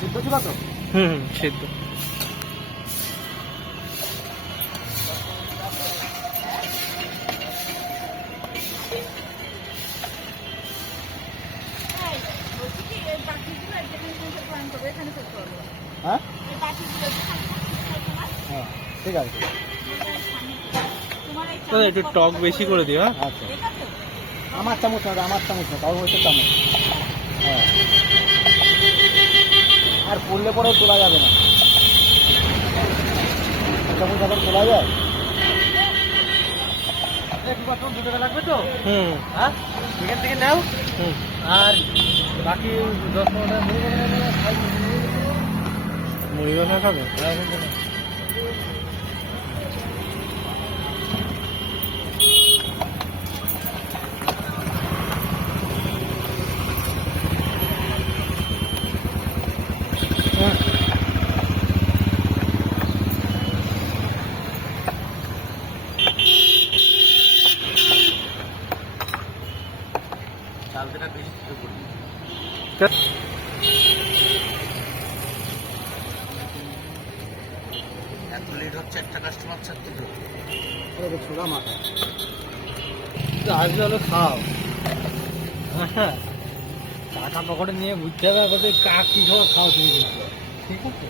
সিদ্ধ ছিল তো? সিদ্ধ। হ্যাঁ ঠিক আছে, একটু টক বেশি করে দিও। আচ্ছা আমার চামচ না, আমার চামচ না, তাও হচ্ছে চামচ। হ্যাঁ আর পড়লে পরেও তোলা যাবে না, চামচ আবার তোলা যায়। দুটো লাগবে তো? হ্যাঁ এখান থেকে নাও। আর বাকি 10-15 মুড়ি বানা খাবে? চালটা বেশি করি। এত লেট হচ্ছে, একটা কাস্টমার ছাড়তে তো ছোড়া মাথা আসলে হলো খাও। হ্যাঁ টাকা পকেটে নিয়ে বুঝতে হবে কাক কি খাওয়া খাও তুমি, কিন্তু ঠিক আছে।